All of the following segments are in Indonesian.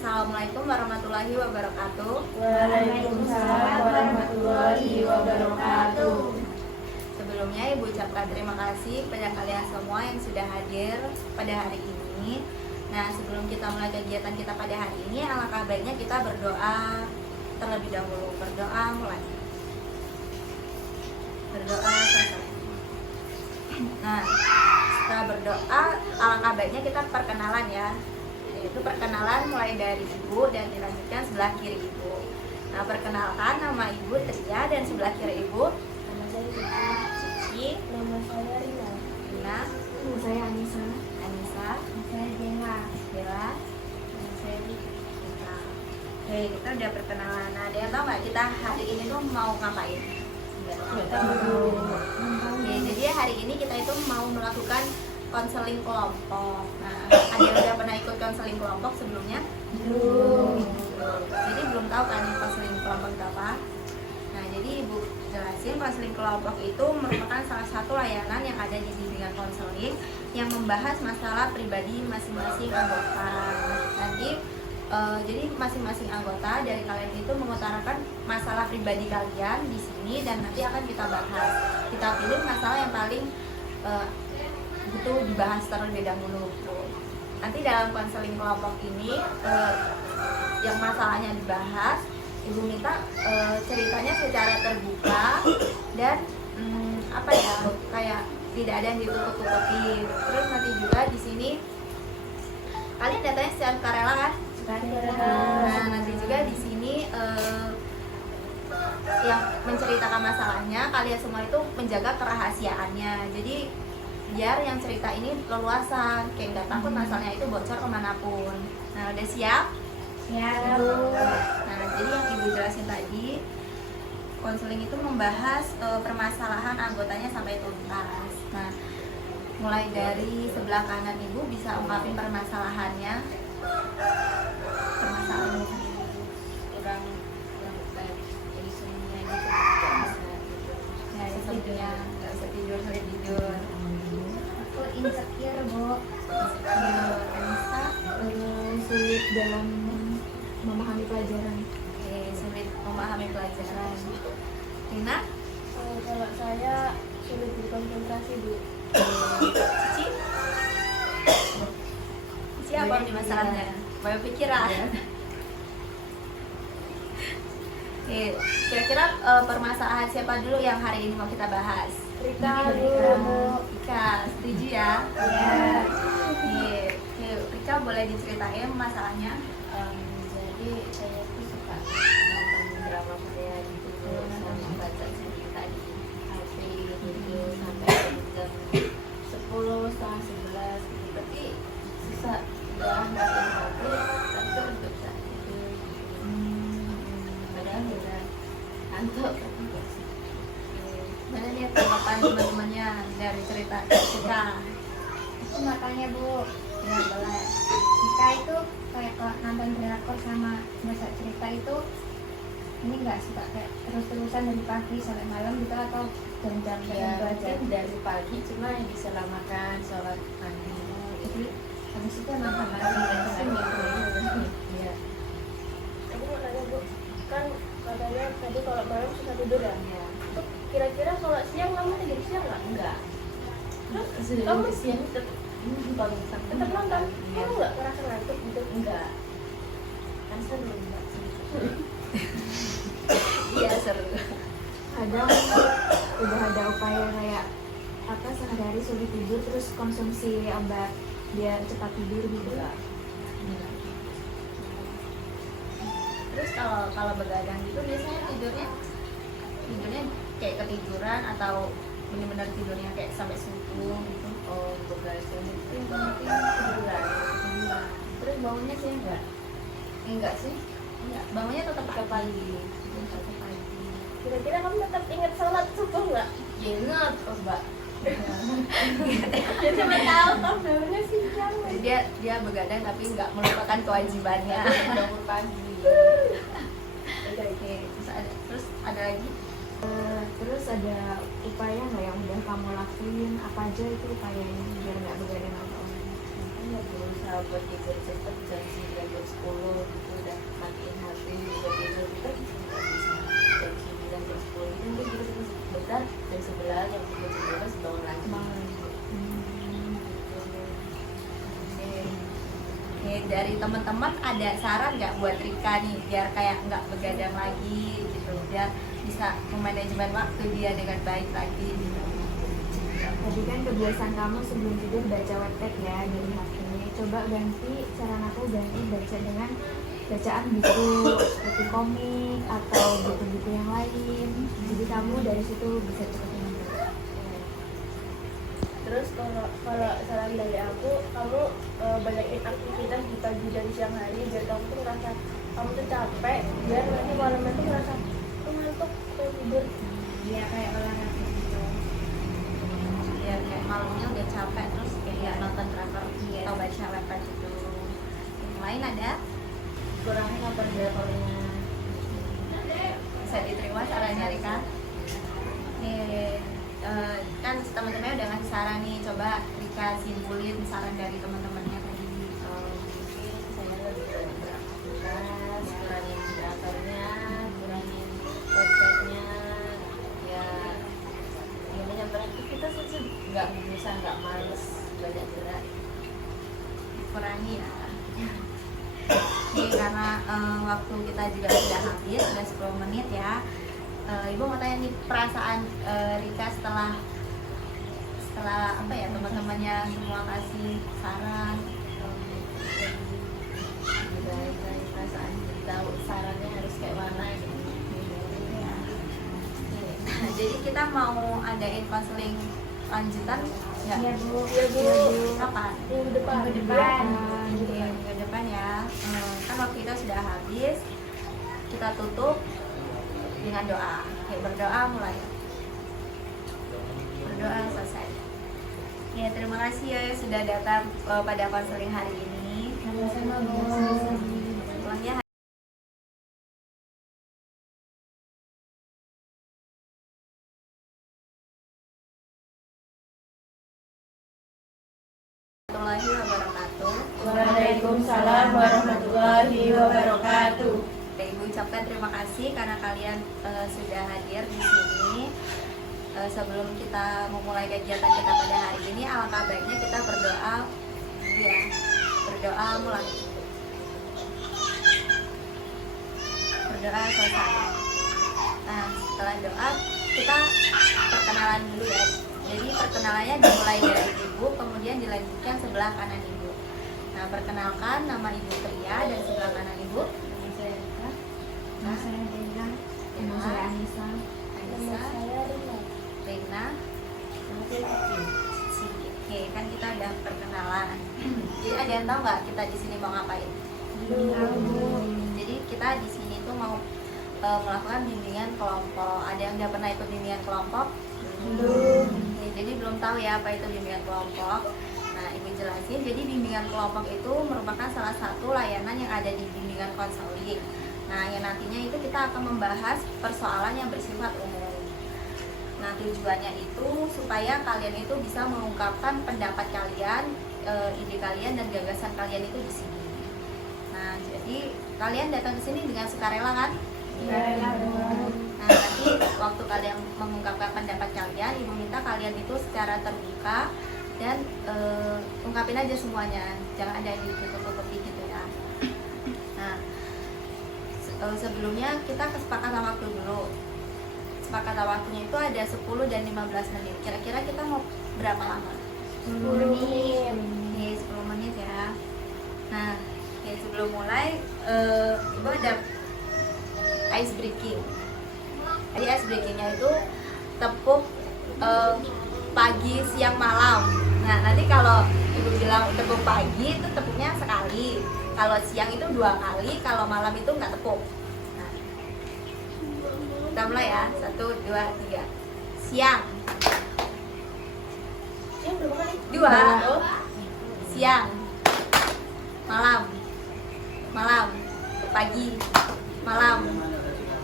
Assalamualaikum warahmatullahi wabarakatuh. Waalaikumsalam warahmatullahi wabarakatuh. Sebelumnya Ibu ucapkan terima kasih kepada kalian semua yang sudah hadir pada hari ini. Nah, sebelum kita mulai kegiatan kita pada hari ini, alangkah baiknya kita berdoa terlebih dahulu. Berdoa mulai. Berdoa selesai. Nah, setelah berdoa, alangkah baiknya kita perkenalan ya. Yaitu perkenalan mulai dari Ibu dan dilanjutkan sebelah kiri Ibu. Nah, perkenalkan, nama Ibu Tria dan sebelah kiri Ibu Nama saya Cici, Nama saya Rina. Rina, Nama saya Anissa. Anissa, Nama saya Dela. Bella, Nama saya Rita. Oke, kita udah perkenalan. Nah, ada yang tahu nggak kita hari ini tuh mau ngapain? Oke, jadi hari ini kita itu mau melakukan konseling kelompok. Nah, ada yang udah pernah ikut konseling kelompok sebelumnya? Belum. Jadi belum tahu kan konseling kelompok itu apa? Nah, jadi Ibu jelasin, konseling kelompok itu merupakan salah satu layanan yang ada di bimbingan konseling yang membahas masalah pribadi masing-masing anggota. Nanti jadi masing-masing anggota dari kalian itu mengutarakan masalah pribadi kalian di sini dan nanti akan kita bahas. Kita pilih masalah yang paling butuh dibahas terlebih dahulu. Nanti dalam konseling kelompok ini yang masalahnya dibahas, Ibu minta ceritanya secara terbuka dan apa ya, kayak tidak ada yang ditutup-tutupi. Terus nanti juga di sini kalian datanya secara sukarela kan? Nah, nanti juga di sini yang menceritakan masalahnya kalian semua itu menjaga kerahasiaannya. Jadi biar yang cerita ini leluasan, kayak nggak takut masalahnya itu bocor kemanapun. Nah, udah siap? Siap. Nah, jadi yang Ibu jelasin tadi, konseling itu membahas permasalahan anggotanya sampai tuntas. Nah, mulai dari sebelah kanan Ibu bisa ungkapin permasalahannya. Permasalahan kurang baik, jadi semuanya itu tidak bisa tidur. ya, sepertinya nggak bisa tidur, sulit tidur. Aku insecure, Bu. Anissa, Sulit dalam memahami pelajaran. oke, sulit memahami pelajaran. Rina, Kalau saya sulit berkonsentrasi, Bu. Cici, Cici apa nih masalahnya? Banyak pikiran. Oke, kira-kira permasalahan siapa dulu yang hari ini mau kita bahas? Rika Rika. dulu. Rika, setuju ya? Ya. Oke, Rika boleh diceritain masalahnya? Jadi saya tuh suka nonton drama Korea gitu, sama baca cerita di HP gitu sampai jam 10 setengah 11 gitu. Tapi susah udah matiin HP, tapi untuk saat itu padahal udah ngantuk tapi nggak sih. Mana nih tanggapan teman-temannya dari cerita Rika? Aku mau tanya, Bu. Ya, boleh. Rika itu kayak kalau nonton drakor sama baca cerita itu ini nggak suka kayak terus-terusan dari pagi sampai malam gitu atau jam-jam Ya tertentu aja? mungkin dari pagi cuma yang diselamatkan sholat mandi. Jadi habis itu nonton lagi Iya, dan gitu. lagi. Iya. Aku mau nanya, Bu, kan katanya tadi kalau malam susah tidur ya? Iya. Itu kira-kira sholat siang kamu tidur siang nggak? Enggak. Terus Sudah kamu siang tetap nonton sampai tetap nonton? Iya. Kamu nggak merasa ngantuk gitu? Enggak. Kan seru enggak sih? Iya, seru. Kadang udah ada upaya kayak sehari-hari sulit tidur terus konsumsi obat biar cepat tidur gitu? Terus kalau begadang gitu biasanya tidurnya kayak ketiduran atau benar-benar tidurnya kayak sampai subuh gitu? Oh, begadang itu yang penting tiduran. Terus bangunnya sih enggak sih? Enggak, bangunnya tetap Ke pagi. Tetap pagi. Kira-kira kamu tetap ingat sholat subuh nggak? Ya ingat kok, Mbak. Ya cuma tahu kamu bangunnya siang. Jadi dia begadang tapi nggak melupakan kewajibannya. Bangun pagi. Oke, terus ada lagi? Terus ada upaya nggak yang udah kamu lakuin? Apa aja itu upayanya biar nggak begadang atau Kan ya berusaha buat tidur cepet jam 9 jam 10 gitu udah matiin HP udah tidur kita nggak bisa jam 9 jam 10 itu mungkin kita bentar jam 11 jam 11 bangun lagi. Oke, dari teman-teman ada saran nggak buat Rika nih biar kayak nggak begadang lagi gitu, biar bisa memanajemen waktu dia dengan baik lagi gitu. Tadi kan kebiasaan kamu sebelum tidur baca webpad ya dari HP. Coba ganti, saran aku ganti baca dengan bacaan buku seperti komik atau buku-buku yang lain. Jadi kamu dari situ bisa cepat tidur. Terus kalau saran dari aku, kamu banyakin aktivitas di pagi dan siang hari biar kamu tuh ngerasa kamu tuh capek, biar nanti malamnya tuh ngerasa ngantuk pengen tidur. Iya kayak olahraga gitu. Biar kayak malamnya udah capek terus kayak nonton drakor atau baca webpad gitu. Yang lain ada? Kurangin lapar-laparnya. Bisa diterima sarannya Rika? Kan teman-temannya udah ngasih saran nih, coba Rika simpulin saran dari teman-temannya tadi. Mungkin saya lebih banyak beraktivitas, kurangin drakornya, kurangin websitenya, ya banyak beraktivitas aja, nggak males, banyak gerak. Kurangi ya. Oke, karena waktu kita juga sudah habis, sudah 10 menit ya. Ibu mau tanya nih perasaan Rika setelah apa ya, teman-temannya semua kasih saran. Dari perasaan jadi tahu sarannya harus kayak mana gitu. Ya. Nah, jadi kita mau adain konseling lanjutan nggak? Iya Bu. Iya Bu. Kapan? Minggu depan. Minggu depan. Oke, minggu depan ya. Kan waktu kita sudah habis, kita tutup dengan doa. Oke, berdoa mulai. Berdoa selesai. Ya, terima kasih ya sudah datang pada konseling hari ini. Sama-sama Bu. Pulang ya. Warahmatullahi wabarakatuh. Waalaikumsalam warahmatullahi wabarakatuh. Ibu ucapkan terima kasih karena kalian sudah hadir di sini. Sebelum kita memulai kegiatan kita pada hari ini, alangkah baiknya kita berdoa dulu ya. Berdoa mulai. Berdoa selesai. Nah, setelah doa kita perkenalan dulu ya. Jadi perkenalannya dimulai dari ibu, kemudian dilanjutkan sebelah kanan ibu. Nah, perkenalkan, nama ibu Pria dan sebelah kanan ibu Nama saya Rika. Nama saya Dena. Nama saya Anissa. Nama Anissa, saya Rina. Reina, Nama saya Kiki. Siti. Oke, kan kita udah perkenalan. Jadi ada yang tahu nggak kita di sini mau ngapain? Tahu Bu. Jadi kita di sini tuh mau melakukan bimbingan kelompok. Ada yang udah pernah ikut bimbingan kelompok? Belum. Oke, jadi belum tahu ya apa itu bimbingan kelompok. Nah, Ibu jelasin. Jadi bimbingan kelompok itu merupakan salah satu layanan yang ada di bimbingan konseling. Nah, yang nantinya itu kita akan membahas persoalan yang bersifat umum. Nah, tujuannya itu supaya kalian itu bisa mengungkapkan pendapat kalian, ide kalian dan gagasan kalian itu di sini. Nah, jadi kalian datang ke sini dengan sukarela kan? Sukarela Bu. Nah, nanti waktu kalian mengungkapkan pendapat kalian, ibu minta kalian itu secara terbuka dan ungkapin aja semuanya, jangan ada yang ditutup-tutupi gitu ya. Nah, sebelumnya kita kesepakatan waktu dulu. Kesepakatan waktunya itu ada 10 dan 15 menit. Kira-kira kita mau berapa lama? 10 menit. Oke, 10 menit ya. Nah, oke, sebelum mulai Ibu ada ice breaking. Jadi ice breakingnya itu tepuk pagi, siang, malam. Nah, nanti kalau Ibu bilang tepuk pagi itu tepuknya sekali, kalau siang itu 2 kali, kalau malam itu nggak tepuk. Nah, kita mulai ya, 1, 2, 3. Siang, Yang berapa kali? 2. Siang, malam, malam, pagi, malam,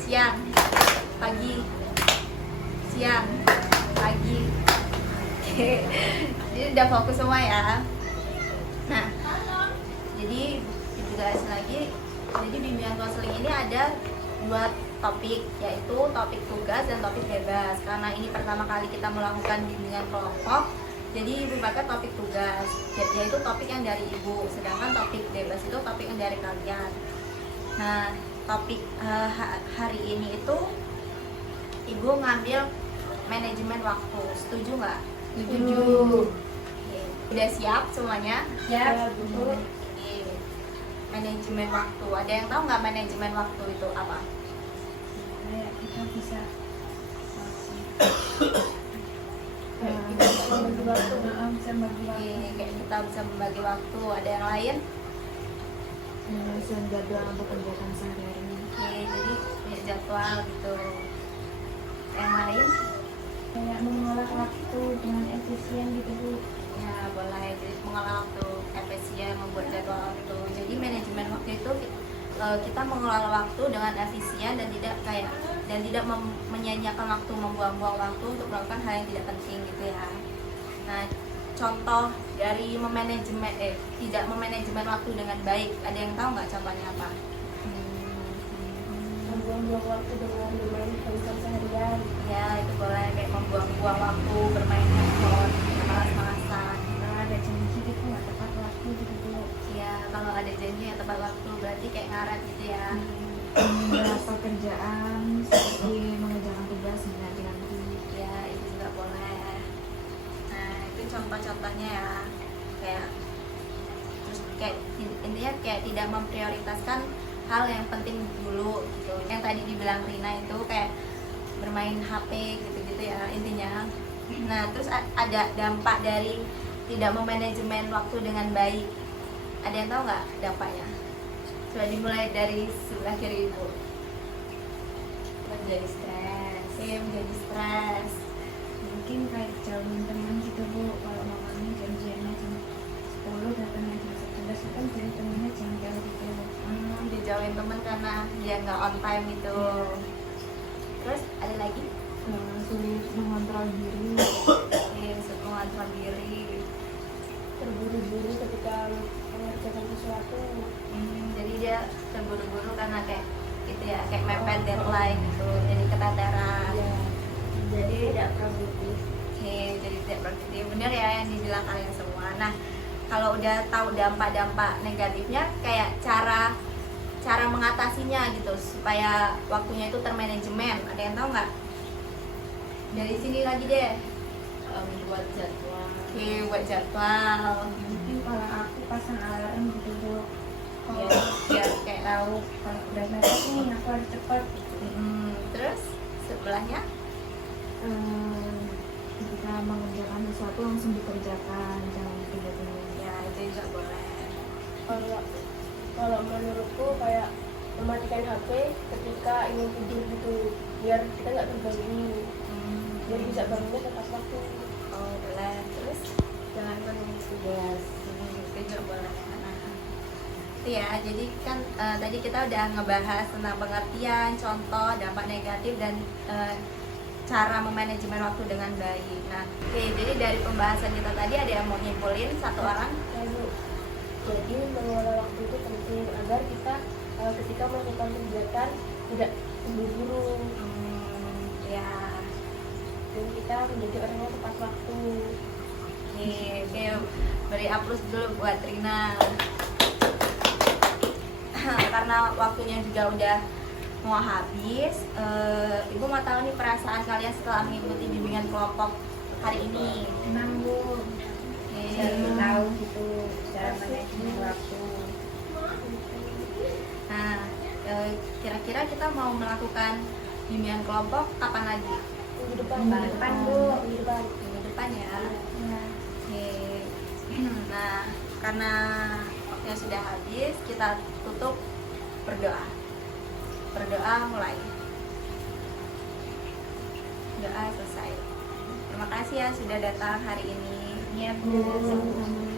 siang, pagi, siang, pagi. Oke, jadi udah fokus semua ya. Nah, jadi dijelasin lagi. Jadi bimbingan konseling ini ada 2 topik, yaitu topik tugas dan topik bebas. Karena ini pertama kali kita melakukan bimbingan kelompok, jadi Ibu pakai topik tugas, yaitu topik yang dari Ibu. Sedangkan topik bebas itu topik yang dari kalian. Nah, topik hari ini itu Ibu ngambil manajemen waktu. Setuju nggak? Setuju. Oke. Udah siap semuanya? Ya, betul. Oke. Manajemen waktu. Ada yang tahu nggak manajemen waktu itu apa? Kayak kita bisa Kita bisa membagi waktu. bisa bagi Oke, kayak kita bisa membagi waktu. Ada yang lain? menyusun jadwal untuk kegiatan sehari-hari. Oke, jadi punya jadwal gitu. Yang lain? Kayak mengolah waktu dengan efisien gitu Bu. Ya boleh, jadi mengolah waktu efisien, membuat jadwal waktu. Jadi manajemen waktu itu kita mengelola waktu dengan efisien dan tidak menyia-nyiakan waktu, membuang-buang waktu untuk melakukan hal yang tidak penting gitu ya. Nah, contoh dari tidak memanajemen waktu dengan baik, ada yang tahu nggak contohnya apa? Membuang-buang waktu dengan bermain handphone seharian. Ya itu boleh, kayak membuang-buang waktu bermain handphone, malas-malasan. Kalau ada janji kita nggak tepat waktu gitu Bu. Ya kalau ada janji yang tepat waktu berarti kayak ngaret gitu ya. Beberapa pekerjaan seperti mengerjakan tugas ganti-ganti. Ya itu juga boleh. Nah itu contoh-contohnya ya. Kayak terus kayak intinya kayak tidak memprioritaskan hal yang penting dulu gitu. Yang tadi dibilang Rina itu kayak bermain HP gitu-gitu ya intinya. Nah terus ada dampak dari tidak memanajemen waktu dengan baik. Ada yang tahu nggak dampaknya? Coba dimulai dari sebelah kiri Ibu. Menjadi stres. Oke, menjadi stres. Mungkin kayak jauhin teman gitu Bu. Kalau mamanya janjiannya jam 10 datangnya jam 11 kan jadi temennya jam jauh gitu. Dijauhin temen karena dia nggak on time itu. Terus ada lagi? Sulit mengontrol diri. Oke, mengontrol diri. Terburu-buru ketika mengerjakan sesuatu. Jadi dia terburu-buru karena kayak gitu ya, kayak mepet deadline gitu. Jadi keteteran. Ya. Jadi tidak produktif. Oke, jadi tidak produktif. Bener ya yang dibilang kalian semua. Nah, kalau udah tahu dampak-dampak negatifnya, kayak cara mengatasinya gitu supaya waktunya itu termanajemen. Ada yang tahu nggak? Dari sini lagi deh. Membuat jadwal. Oke, buat jadwal. Mungkin kalau aku pasang alarm gitu Bu. Ya, biar kayak tahu. Kalau udah mepet nih aku harus cepat. Terus sebelahnya? Ketika mengerjakan sesuatu langsung dikerjakan, jangan tunda-tunda. Ya, itu juga boleh. Kalau menurutku kayak mematikan HP ketika ingin tidur gitu, biar kita nggak terganggu, biar bisa bangunnya tepat waktu. Oh, boleh. Terus Jangan menulis tugas. itu juga boleh. Nah, itu ya. Jadi kan tadi kita udah ngebahas tentang pengertian, contoh, dampak negatif dan cara memanajemen waktu dengan baik. Nah, oke. Jadi dari pembahasan kita tadi ada yang mau nyimpulin satu orang? Lalu, jadi mengelola waktu itu penting agar kita ketika melakukan kegiatan tidak terburu-buru Ya. dan kita menjadi orang yang tepat waktu. Oke, beri aplaus dulu buat Rina. Karena waktunya juga udah mau habis, Ibu mau tahu nih perasaan kalian setelah mengikuti bimbingan kelompok hari ini? Senang Bu, Oke. jadi tahu gitu cara manajemen waktu. Nah, kira-kira kita mau melakukan bimbingan kelompok kapan lagi? Minggu depan. Minggu depan, Bu. Minggu depan. Minggu depan ya. Ya. Oke. Nah, karena waktunya sudah habis, kita tutup berdoa. Berdoa mulai. Doa selesai. Terima kasih ya sudah datang hari ini. Iya Bu. Sama-sama.